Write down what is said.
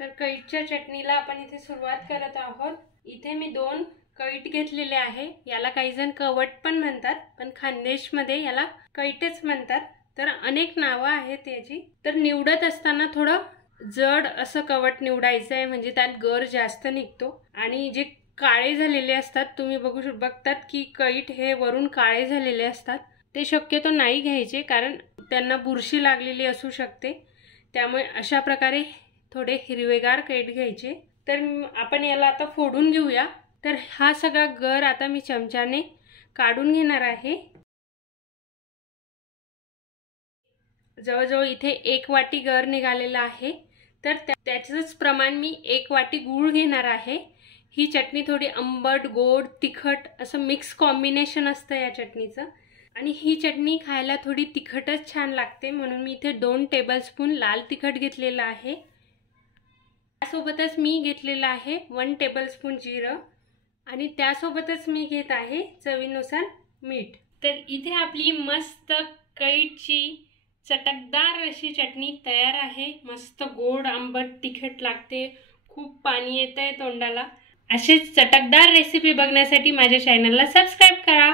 तर कैटच्या चटणीला आपण इथे सुरुवात करत आहोत। इथे मी 2 कैट घेतलेले आहे। याला काही जण कवट पण म्हणतात, पण खानदेशमध्ये याला कैटच म्हणतात। तर अनेक नावं आहेत याची। तर निवडत असताना थोडं जड असं कवट निवडायचं आहे, म्हणजे त्यात गर जास्त निघतो। आणि जे काळे झालेले असतात, तुम्ही बघतात की कैट हे वरून काळे झालेले असतात, ते शक्यतो नाही घ्यायचे, कारण त्यांना बुरशी लागलेली असू शकते। त्यामुळे अशा प्रकारे थोडे हिरवेगार कैट घ्यायचे। तर आपण याला आता फोडून घेऊया। तर हा सगळा गर आता मी चमच्याने काढून घेणार आहे। जवळजवळ इथे 1 वाटी गर निघालेला आहे। तर त्याचंच प्रमाण मी 1 वाटी गूळ घेणार आहे। ही चटणी थोडी आंबट, गोड, तिखट असं मिक्स कॉम्बिनेशन असतं या चटणीचं। आणि ही चटणी खायला थोडी तिखटच छान लागते, म्हणून मी इथे 2 टेबलस्पून लाल तिखट घेतलेलं आहे। त्यासोबतच मी घेतलेलं आहे 1 टेबलस्पून जिरं, आणि त्यासोबतच मी घेत आहे चवीनुसार मीठ। तर इथे आपली मस्त कैटची चटकदार अशी चटणी तयार आहे। मस्त गोड, आंबट, तिखट लागते, खूप पाणी येतंय तोंडाला। अशीच चटकदार रेसिपी बघण्यासाठी माझ्या चॅनलला सबस्क्राइब करा।